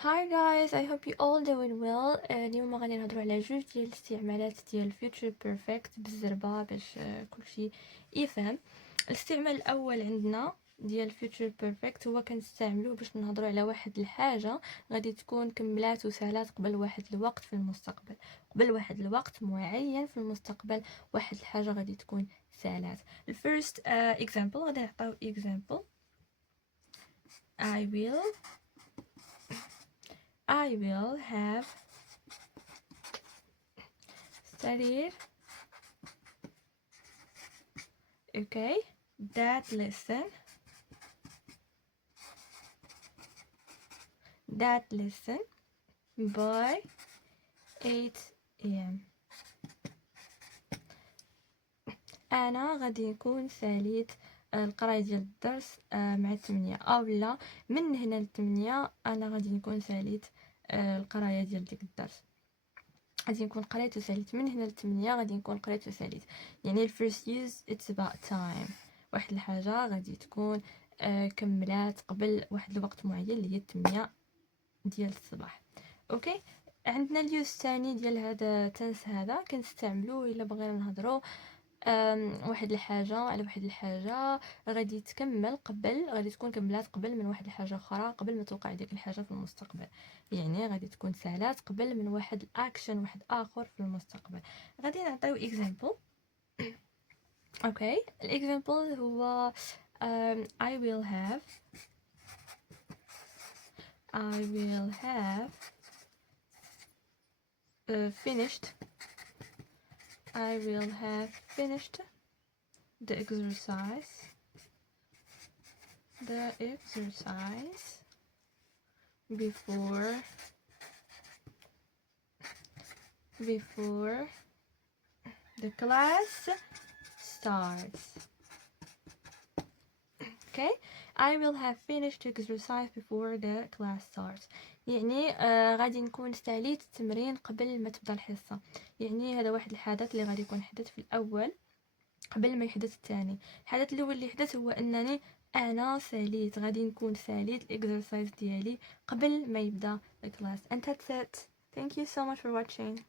Hi guys, I hope you all doing well. اليوم غادي نهضروا على جوج ديال الاستعمالات ديال future perfect بالزربه باش كلشي يفهم. الاستعمال الاول عندنا ديال future perfect هو كنستعملوه باش نهضروا على واحد الحاجه غادي تكون كملات وسالات قبل واحد الوقت في المستقبل، قبل واحد الوقت معين في المستقبل واحد الحاجه غادي تكون سالات. الفيرست example غادي نعطيو example. I will have studied, okay, that lesson by 8 am. انا غادي نكون ساليت القرايه ديال الدرس مع 8، اولا من هنا ل 8 انا غادي نكون ساليت القرايه ديال ديك الدرس، غادي نكون قريت وساليت من هنا ل 8 غادي نكون قريت وساليت. يعني الفيرست يوز اتس about time، واحد الحاجه غادي تكون كملات قبل واحد الوقت معين اللي هي 8 ديال الصباح. اوكي، عندنا اليوز الثاني ديال هذا تنس، هذا كنستعملوه الا بغينا نهضروا واحد الحاجه على واحد الحاجه غادي تكمل قبل، غادي تكون كملات قبل من واحد الحاجه اخرى قبل ما توقع ديك الحاجه في المستقبل. يعني غادي تكون سالات قبل من واحد الاكشن واحد اخر في المستقبل. غادي نعطيو اكزامبل. اوكي، الاكزامبل هو I will have finished the exercise before the class starts. Okay, I will have finished the exercise before the class starts. يعني غادي نكون ساليت التمرين قبل ما تبدا الحصه. يعني هذا واحد الحدث اللي غادي يكون حدث في الاول قبل ما يحدث الثاني. الحدث الاول اللي حدث هو انني انا ساليت، غادي نكون ساليت الاكسرسايز ديالي قبل ما يبدا الكلاس. and that's it. Thank you so much for watching.